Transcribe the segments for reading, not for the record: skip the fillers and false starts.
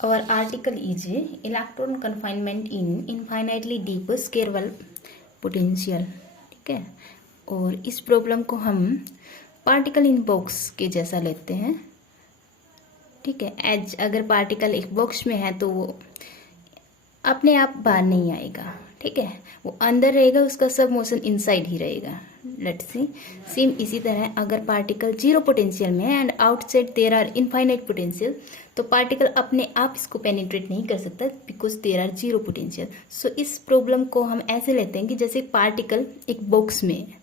Our article is electron confinement in infinitely deep square wave potential. ठीक है, और इस प्रॉब्लम को हम पार्टिकल इन बॉक्स के जैसा लेते हैं. ठीक है, एज अगर पार्टिकल एक बॉक्स में है तो वो अपने आप बाहर नहीं आएगा. ठीक है, वो अंदर रहेगा, उसका सब मोशन इनसाइड ही रहेगा. Let's see. सेम इसी तरह अगर पार्टिकल जीरो पोटेंशियल में है and outside there are infinite potential, तो पार्टिकल अपने आप इसको पेनिट्रेट नहीं कर सकता because there are zero potential. So इस प्रॉब्लम को हम ऐसे लेते हैं कि जैसे पार्टिकल एक बॉक्स में है.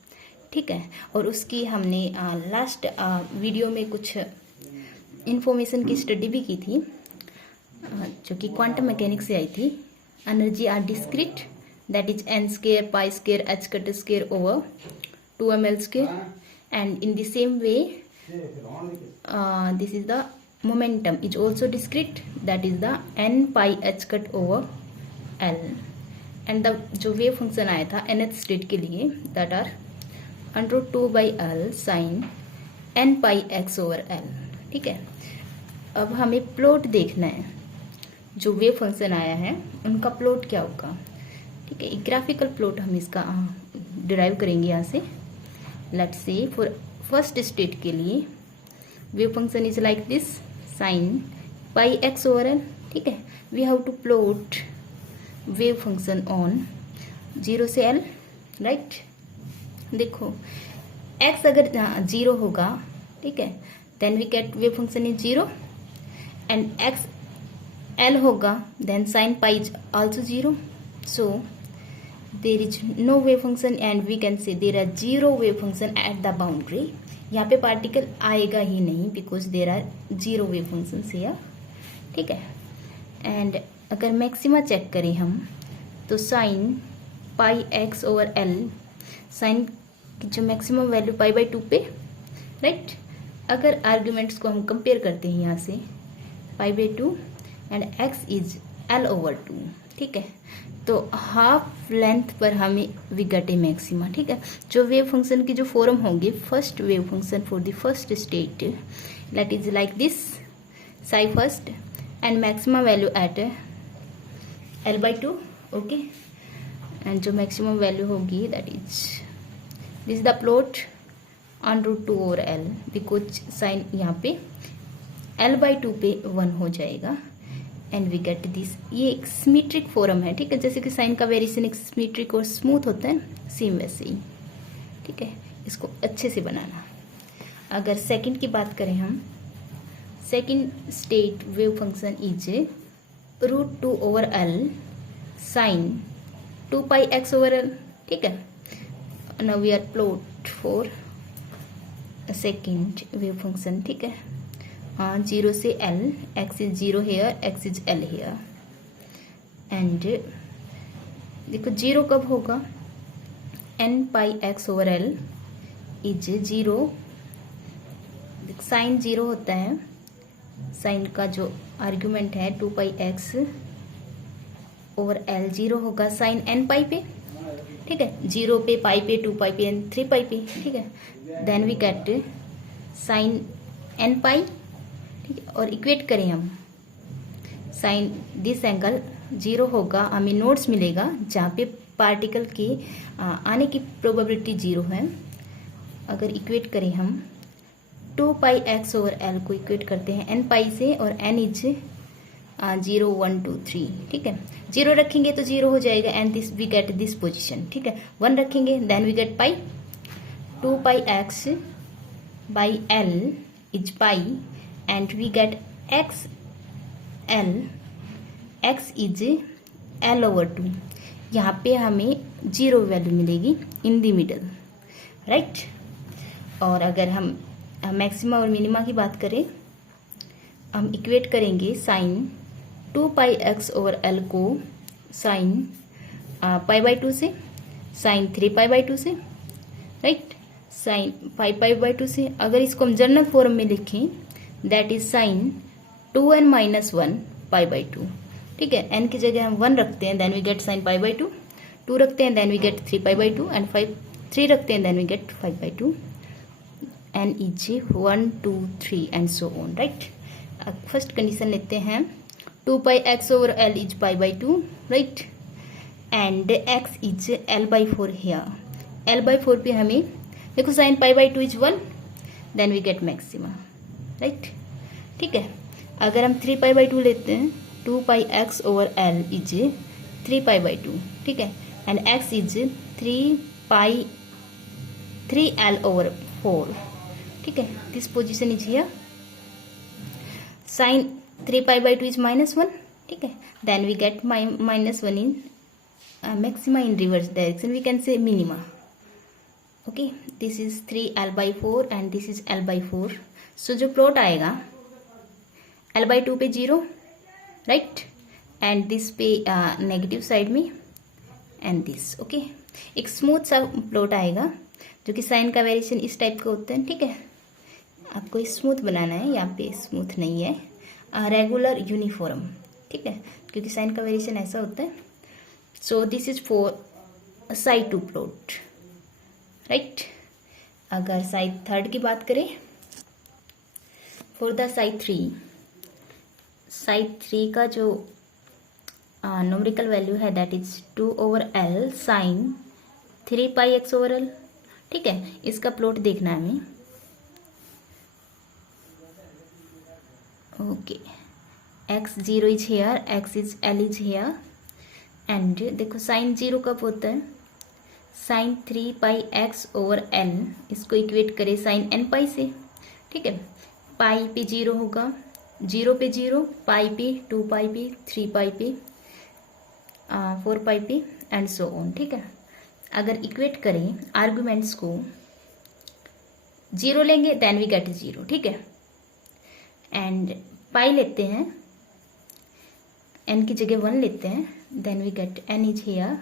ठीक है, और उसकी हमने लास्ट वीडियो में कुछ इंफॉर्मेशन की स्टडी भी की थी जो कि क्वांटम मैकेनिक्स से आई थी. Energy are discrete, that is n square pi square h cut square over 2ml square, and in the same way this is the momentum is also discrete, that is the n pi h cut over l, and the जो wave function आया था nth state के लिए that are √2 by l sin n pi x over l. ठीक है, अब हमें plot देखना है. जो वेव फंक्शन आया है उनका प्लॉट क्या होगा. ठीक है, एक ग्राफिकल प्लॉट हम इसका डिराइव करेंगे यहाँ से. Let's say for first state के लिए wave function is like this sin pi x over l. ठीक है, we have to plot wave function on 0 से l. राइट, देखो x अगर 0 होगा, ठीक है, then we get wave function is 0, and x l होगा then sin pi is also 0. So there is no wave function and we can say there are 0 wave function at the boundary. यहाँ पे particle आएगा ही नहीं because there are 0 wave function here. ठीक है, and अगर maxima check करें हम तो sine pi x over L, sine की जो मैक्सिमम वैल्यू पाई बाई 2 पे. राइट, अगर आर्ग्यूमेंट्स को हम कंपेयर करते हैं यहाँ से पाई by 2 and x is L over 2. ठीक है, तो हाफ लेंथ पर हमें वी गेट ए मैक्सिमा. ठीक है, जो वेव फंक्शन की जो फॉर्म होंगे first wave function for the first state that is like this psi first and maxima value at L by 2. Okay, and जो मैक्सिमम वैल्यू होगी that is this the plot √2 over L because sine यहाँ पे L by 2 पे 1 हो जाएगा and we get this. ये एक symmetric form है. ठीक है, जैसे कि साइन का वेरिएशन एक सिमेट्रिक और स्मूथ होता है, सेम वैसे ही. ठीक है, इसको अच्छे से बनाना. अगर सेकंड की बात करें हम, second state wave function is √2 over L sine 2 pi x over L. ठीक है, now we are plot for second wave function. ठीक है, 0 से l, x is 0 here, x is l here. And देखो 0 कब होगा, n pi x over l is 0. Sine 0 होता है, साइन का जो आर्ग्यूमेंट है 2 पाई x ओवर l 0 होगा साइन n पाई पे. ठीक है, 0 पे, पाई पे, 2 पाई पे एंड 3 पाई पे. ठीक है, then we get sine n pi. ठीक है, और इक्वेट करें हम साइन दिस एंगल 0 होगा, हमें नोट्स मिलेगा जहाँ पे पार्टिकल की आने की प्रोबेबिलिटी 0 है. अगर इक्वेट करें हम 2 पाई एक्स ओवर एल को इक्वेट करते हैं n पाई से, और n इज 0 1 2 3. ठीक है, 0 रखेंगे तो 0 हो जाएगा and this we get this position. ठीक है, 1 रखेंगे then we get pi. 2 pi x by L is pi and we get x l, x is l over 2. यहाँ पे हमें 0 वैल्यू मिलेगी इन द मिडल. राइट, और अगर हम मैक्सिमा और मिनिमा की बात करें, हम इक्वेट करेंगे sign 2 pi x over L को साइन पाई बाई 2 से, साइन 3 पाई बाई 2 से. राइट, साइन 5 पाई बाई 2 से. अगर इसको हम जनरल फॉर्म में लिखें that is sine 2n minus 1 pi by 2. ठीक है, n की जगह हम 1 रखते हैं then we get sign pi by 2. 2 रखते हैं then we get 3 pi by 2 and 3 रखते हैं then we gate 5 by 2. n is 1 2 3 and so on. Right, first condition लेते हैं 2 pi x over L is pi by 2, right? And x is L by 4 here. L by 4 पे हमें देखो sine pi by 2 is 1, then we get maxima, right? ठीक है, अगर हम 3 pi by 2 लेते हैं, 2 pi x over L is 3 pi by 2, ठीक है, and x is 3 L over 4, ठीक है. This position is here. Sine 3 pi by 2 is -1, ठीक है, then we get -1 in maxima in reverse direction, we can say minima. Okay, this is 3L by 4 and this is L by 4. So जो plot आएगा L by 2 पे 0, right, and this पे negative side में and this. Okay, एक smooth सा plot आएगा जो कि साइन का वेरिएशन इस टाइप का होता है, ठीक है. आपको स्मूथ बनाना है, यहाँ पे स्मूथ नहीं है, रेगुलर यूनिफॉर्म, ठीक है, क्योंकि साइन का वेरिएशन ऐसा होता है. So this is for side 2 plot, right. अगर साइड 3 की बात करें, फॉर द साइड 3 का जो न्यूमेरिकल वैल्यू है that is 2 over L sine 3 pi x over L, ठीक है. इसका प्लॉट देखना है हमें. Okay, x 0 is here, x is L is here, and देखो साइन 0 कब होता है, sine 3 pi x over L, इसको इक्वेट करें साइन n पाई से, ठीक है. पाई पे 0 होगा, 0 पे 0, पाई पे 2 पाई पे 3 पाई पे 4 पाई पे एंड सो ऑन, ठीक है. अगर इक्वेट करें आर्गुमेंट्स को, 0 लेंगे देन वी गेट 0, ठीक है, एंड पाई लेते हैं, n की जगह 1 लेते हैं, then we get n is here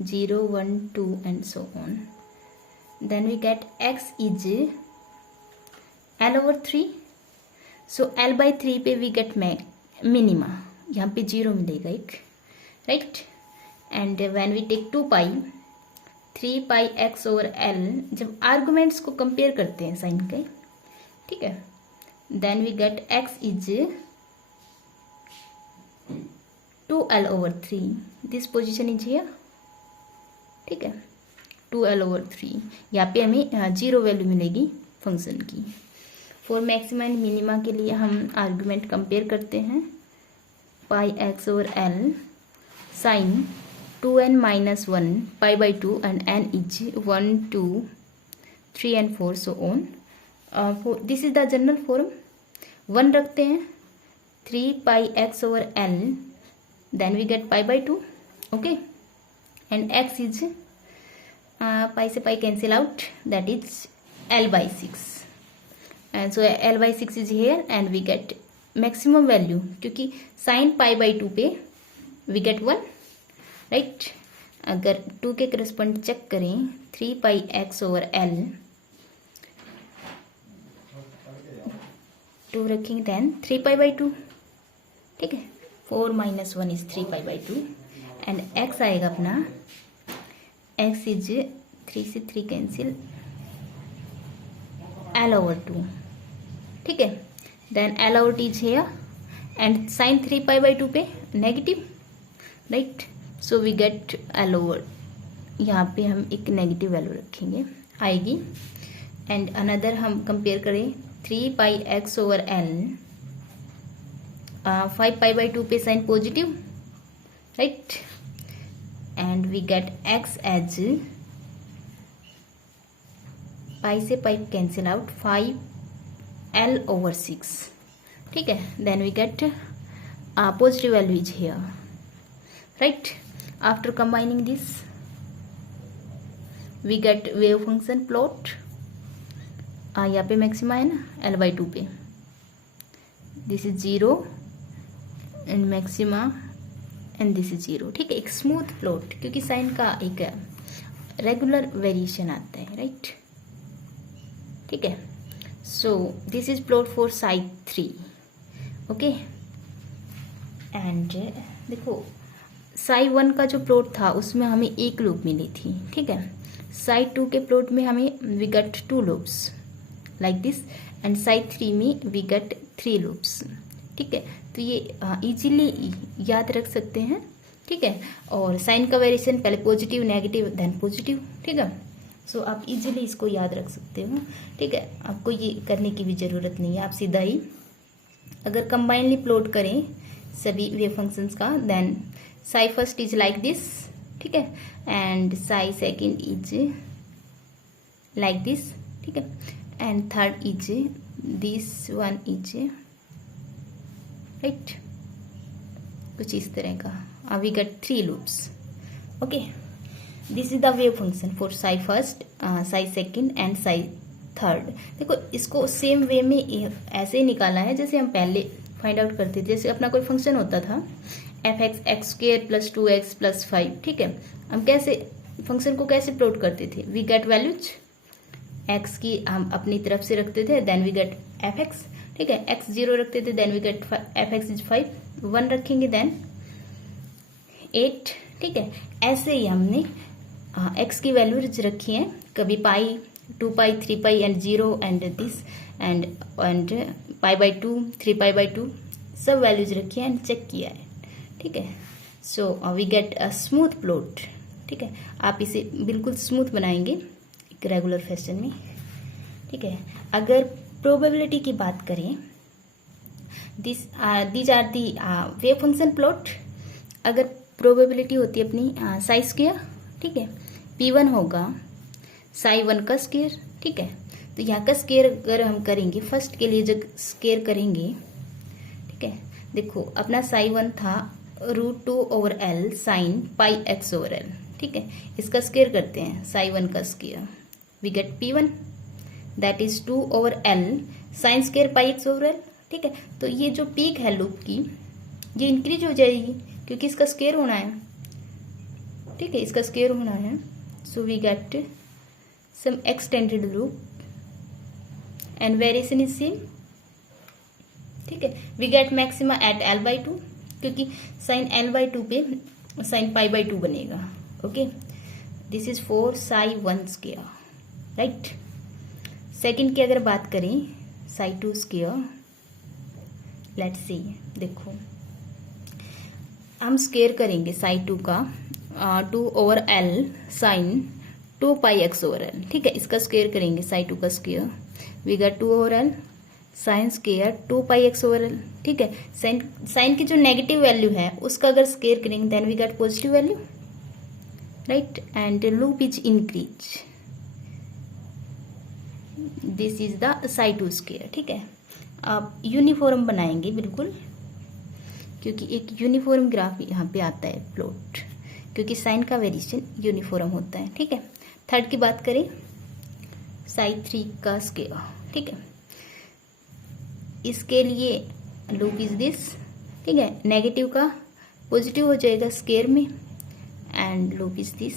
0, 1, 2 and so on. Then we get x is L over 3. So L by 3 पे we get minima. यहाँ पे 0 मिलेगा एक, right? And when we take 2 pi, 3 pi x over L, जब arguments को compare करते हैं sign के, ठीक है, then we get x is 2L over 3. This position is here, ठीक है, 2L over 3. यहाँ पे हमें 0 वैल्यू मिलेगी फंक्शन की. फॉर मैक्सिमा एंड मिनिमा के लिए हम आर्गुमेंट कंपेयर करते हैं, pi x over L sine 2n - 1 pi by 2 and n is 1, 2, 3 and 4 so on. This is the general form. 1 रखते हैं, 3 pi x over L, then we get pi by 2, okay, and x is pi से pi cancel out, that is L by 6, and so L by 6 is here and we get maximum value, क्योंकि sin pi by 2 पे we get 1, right. अगर 2 के correspond check करें, 3 pi x over L, 2 रखेंगे then 3 pi by 2, ठीक है, 4 - 1 is 3 pi by 2, and x आएगा अपना, x इज 3 से 3 कैंसिल, L over 2, ठीक है, then L over 2 is here, and sine 3 pi by 2 पे negative, right. So we get L over, यहाँ पे हम एक नेगेटिव वैल्यू रखेंगे आएगी. एंड अनदर हम कंपेयर करें, 3 pi x over L, 5 pi by 2 पे sine positive, right, and we get x as pi से pi cancel out 5L over 6, ठीक है, then we get positive value is here, right. After combining this we get wave function plot. यहाँ पे maxima है ना L by 2 पे, this is 0 and maxima and this is 0, ठीक है. एक स्मूथ प्लॉट, क्योंकि साइन का एक रेगुलर वेरिएशन आता है, राइट, ठीक है. So this is plot for side 3, okay. And देखो साइड 1 का जो प्लॉट था उसमें हमें एक लूप मिली थी, ठीक है. साइड 2 के प्लॉट में हमें we get 2 loops like this, and side 3 में वी गेट 3 लूप्स, ठीक है, तो ये इजीली याद रख सकते हैं, ठीक है। और साइन का वेरिएशन पहले पॉजिटिव नेगेटिव देन पॉजिटिव, ठीक है। सो आप इजीली इसको याद रख सकते हो, ठीक है। आपको ये करने की भी ज़रूरत नहीं है, आप सीधा ही अगर कंबाइनली प्लॉट करें सभी वेव फंक्शंस का, then psi first is like this, ठीक है, and psi second is like this, ठीक है, and third is this one is right, कुछ इस तरह का। We get 3 loops, okay. This is the wave function for psi first, psi second and psi third. देखो इसको सेम वे में ऐसे ही निकाला है जैसे हम पहले फाइंड आउट करते थे। जैसे अपना कोई फंक्शन होता था f(x) x² + 2x + 5, ठीक है। हम कैसे फंक्शन को कैसे प्लॉट करते थे, वी गेट वैल्यूज x की हम अपनी तरफ से रखते थे, देन वी गेट f(x), ठीक है। x 0 रखते थे, then we gate f(x) is 5, 1 रखेंगे देन 8, ठीक है। ऐसे ही हमने x की वैल्यूज रखी है, कभी पाई, 2π, 3π एंड 0 एंड दिस एंड π/2, 3π/2 सब वैल्यूज रखी है एंड चेक किया है, ठीक है। So we get a smooth plot, ठीक है। आप इसे बिल्कुल स्मूथ बनाएंगे एक रेगुलर फैशन में, ठीक है। अगर प्रोबेबिलिटी की बात करें, these are the wave function plot. अगर प्रोबेबिलिटी होती है अपनी साई स्क्वायर, ठीक है, P1 होगा साई 1 का स्क्वायर, ठीक है। तो यहाँ का स्क्वायर अगर हम करेंगे, फर्स्ट के लिए जब स्क्वायर करेंगे, ठीक है, देखो अपना साई 1 था √2/L साइन πx/L, ठीक है। इसका स्क्वायर करते हैं, साई 1 का square, we get P1 that is 2/L sine square πx/L, ठीक है। तो ये जो पीक है लूप की, ये इंक्रीज हो जाएगी क्योंकि इसका स्क्वायर होना है, ठीक है, इसका स्क्वायर होना है। So we get some extended loop and variation is same, ठीक है। We get maxima eight L/2 क्योंकि साइन L/2 पे साइन π/2 बनेगा, okay. This is for psi 1 square, right. Second की अगर बात करें साई 2 स्क्वायर, लेट्स सी, देखो हम स्क्वायर करेंगे साई 2 का 2/L साइन 2πx/L, ठीक है। इसका स्क्वायर करेंगे साई 2 का square, we get 2/L sine square 2πx/L, ठीक है। साइन की जो नेगेटिव वैल्यू है उसका अगर स्क्वायर करेंगे then we get positive value, right, and loop is increase. This is the psi 2 square, ठीक है। आप यूनिफॉर्म बनाएंगे बिल्कुल, क्योंकि एक यूनिफॉर्म ग्राफ यहाँ पे आता है प्लॉट, क्योंकि साइन का वेरिएशन यूनिफॉर्म होता है, ठीक है। थर्ड की बात करें साई 3 का स्क्वायर, ठीक है। इसके लिए लूप इज दिस, ठीक है, नेगेटिव का पॉजिटिव हो जाएगा स्क्वायर में, and loop is this,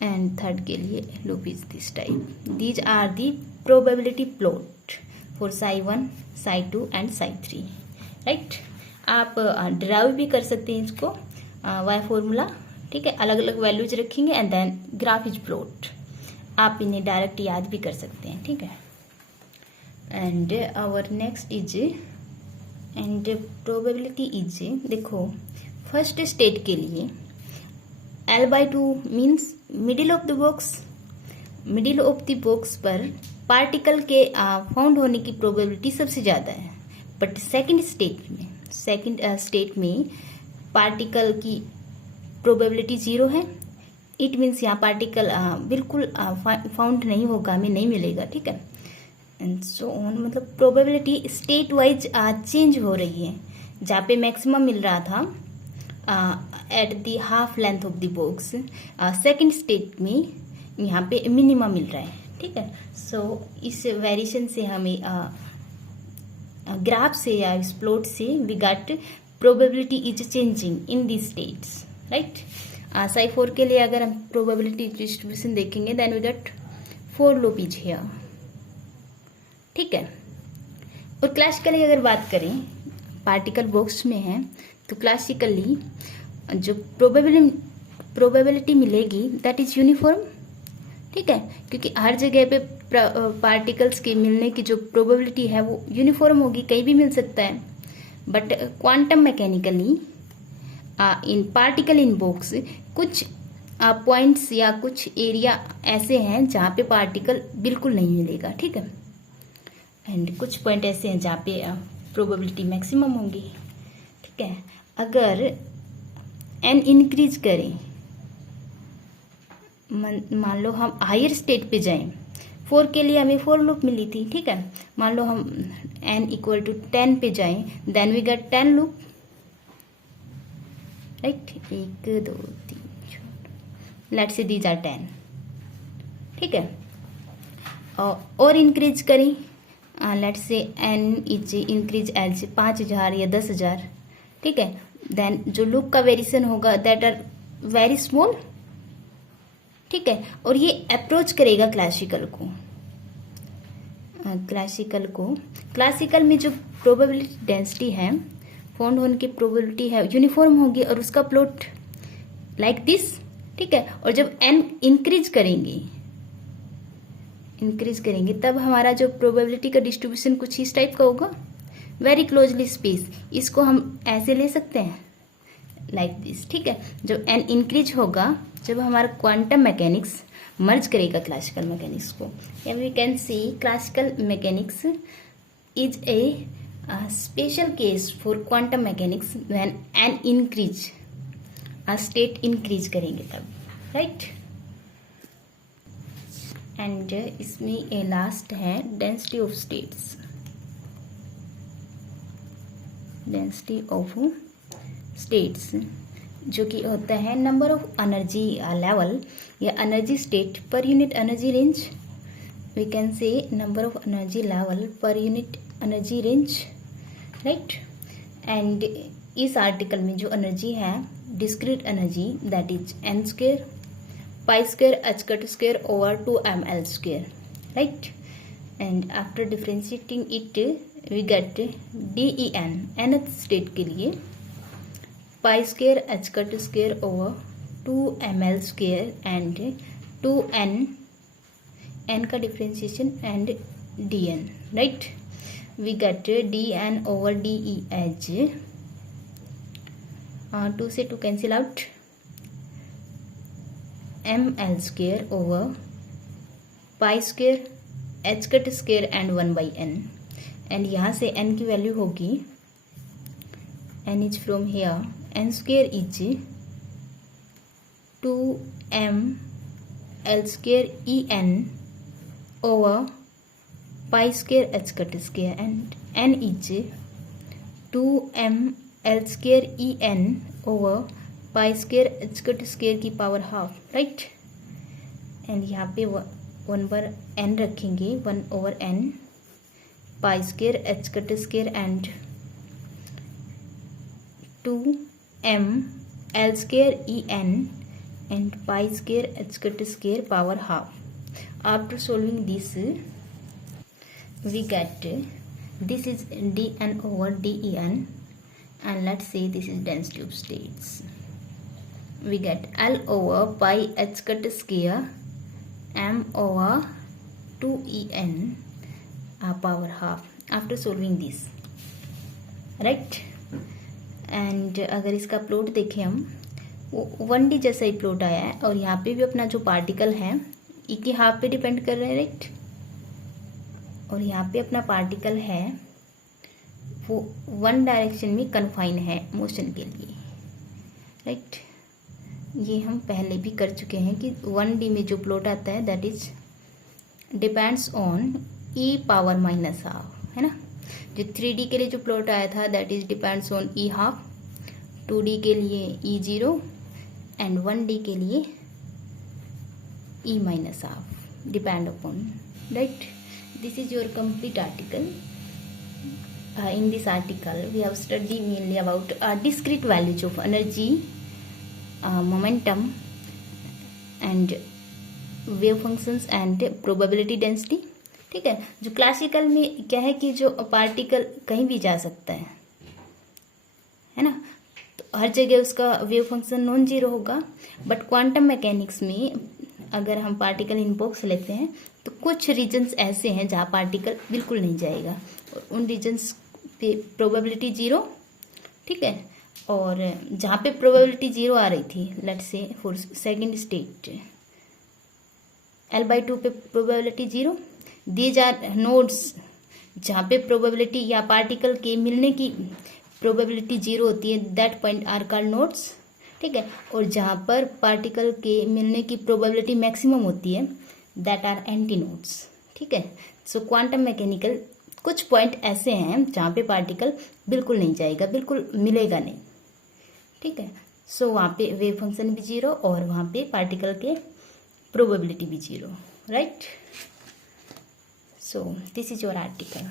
and third के लिए loop is this type. These are the probability plot for psi 1, psi 2 and psi 3, right. आप ड्राइव भी कर सकते हैं इसको, वाई फॉर्मूला, ठीक है, अलग अलग वैल्यूज रखेंगे and then graph is plot. आप इन्हें डायरेक्ट याद भी कर सकते हैं, ठीक है। And our next is and probability is, देखो फर्स्ट स्टेट के लिए L/2 means middle of the box. Middle of the box पर पार्टिकल के फाउंड होने की प्रोबेबिलिटी सबसे ज़्यादा है, बट सेकंड स्टेट में पार्टिकल की प्रोबेबिलिटी 0 है। इट मीन्स यहाँ पार्टिकल बिल्कुल फाउंड नहीं होगा, हमें नहीं मिलेगा, ठीक है, एंड सो ऑन। मतलब प्रोबेबिलिटी स्टेट वाइज चेंज हो रही है। जहाँ पे मैक्सिमम मिल रहा था at the half length of the box, second state में यहाँ पे मिनिमम मिल रहा है, ठीक है। सो इस वेरिएशन से हमें ग्राफ से या इस प्लॉट से we got probability is changing in the states, right. Psi 4 के लिए अगर हम प्रोबेबिलिटी डिस्ट्रीब्यूशन देखेंगे then we get 4 loop is here, ठीक है। और क्लासिकली अगर बात करें, पार्टिकल बॉक्स में है तो क्लासिकली जो प्रोबेबिलिटी मिलेगी दैट इज यूनिफॉर्म, ठीक है, क्योंकि हर जगह पे पार्टिकल्स के मिलने की जो प्रोबेबिलिटी है वो यूनिफॉर्म होगी, कहीं भी मिल सकता है, but quantum mechanically in particle in box कुछ पॉइंट्स या कुछ एरिया ऐसे हैं जहाँ पे पार्टिकल बिल्कुल नहीं मिलेगा, ठीक है, एंड कुछ पॉइंट ऐसे हैं जहाँ पे प्रोबेबिलिटी मैक्सिमम होंगी, ठीक है। अगर n इंक्रीज करें, मान लो हम हायर स्टेट पे जाएं, 4 के लिए हमें 4 लूप मिली थी, ठीक है, मान लो हम n इक्वल टू 10 पे जाएं, then we get 10 loop, right, 1 2 3 let's say these are 10, ठीक है। और इंक्रीज करें, let's say n is increase as 5000 या 10,000, ठीक है, देन जो लूप का वेरिएशन होगा दैट आर वेरी स्मॉल, ठीक है, और ये अप्रोच करेगा क्लासिकल को। क्लासिकल में जो प्रोबेबिलिटी डेंसिटी है, फाउंड होने की प्रोबेबिलिटी है, यूनिफॉर्म होगी और उसका प्लॉट लाइक दिस, ठीक है। और जब n इंक्रीज करेंगे तब हमारा जो प्रोबेबिलिटी का डिस्ट्रीब्यूशन कुछ इस टाइप का होगा, वेरी क्लोजली स्पेस। इसको हम ऐसे ले सकते हैं लाइक दिस, ठीक है। जब n इंक्रीज होगा, जब हमारा क्वांटम मैकेनिक्स मर्ज करेगा क्लासिकल मैकेनिक्स को, we can see classical mechanics is a special case for quantum mechanics when n increase, state increase करेंगे तब, राइट। एंड इसमें लास्ट है density of states, density of states जो कि होता है नंबर ऑफ एनर्जी लेवल या energy state per unit energy range, we can say number of energy level per unit energy range, right. And इस article में जो energy है, discrete energy, that is n square pi square h cut square over 2ml², right. And after differentiating it we get DEN, nth state के लिए pi square h cut square over 2ml² and 2n का differentiation and dn, right. We get dn over de as 2 से 2 cancel out, ml² over pi square h cut square and 1/n, and यहाँ से n की value होगी, n is from here, n square is 2ml² en over pi square h cut square and n is 2ml² en over pi square h cut square की power half, right. And यहाँ पे 1 पर n रखेंगे, 1 over n pi square h cut square and 2ml² en and pi square h cut square power half. After solving this, we get this is dn over den, and let's say this is density of states. We get L over pi h cut square m over 2en power half. After solving this, right? And अगर इसका plot देखें हम, वो 1D जैसा ही plot आया है, और यहाँ पे भी अपना जो पार्टिकल है ई की हाफ पे डिपेंड कर रहे हैं, राइट। और यहाँ पे अपना पार्टिकल है वो 1 डायरेक्शन में कन्फाइन है मोशन के लिए, राइट। ये हम पहले भी कर चुके हैं कि 1D में जो प्लॉट आता है that is depends on e power minus half, है ना। जो 3D के लिए जो प्लॉट आया था that is depends on e half, 2D के लिए E0 एंड 1D के लिए e minus half, depend upon, right. This is your complete article. In this article we have studied mainly about discrete values of energy, momentum and wave functions and probability density. ठीक है. जो classical में क्या है कि जो particle कहीं भी जा सकता है ना, तो हर जगह उसका वेव फंक्शन नॉन जीरो होगा. बट क्वांटम मैकेनिक्स में अगर हम पार्टिकल इन बॉक्स लेते हैं तो कुछ रीजन्स ऐसे हैं जहाँ पार्टिकल बिल्कुल नहीं जाएगा, और उन रीजन्स पे प्रोबेबिलिटी जीरो ठीक है। और जहाँ पे प्रोबेबिलिटी 0 आ रही थी, let's say for second state L/2 पे प्रोबेबिलिटी 0, दीज आर नोड्स जहाँ पे प्रोबेबिलिटी या पार्टिकल के मिलने की प्रोबेबिलिटी 0 होती है, that point are called nodes, ठीक है। और जहाँ पर पार्टिकल के मिलने की प्रोबेबिलिटी मैक्सिमम होती है, दैट आर एंटी नोड्स, ठीक है। सो क्वांटम मैकेनिकल कुछ पॉइंट ऐसे हैं जहाँ पे पार्टिकल बिल्कुल नहीं जाएगा, बिल्कुल मिलेगा नहीं, ठीक है। सो वहाँ पे वेव फंक्शन भी 0 और वहाँ पे पार्टिकल के प्रोबेबिलिटी भी 0, right. So this is your article.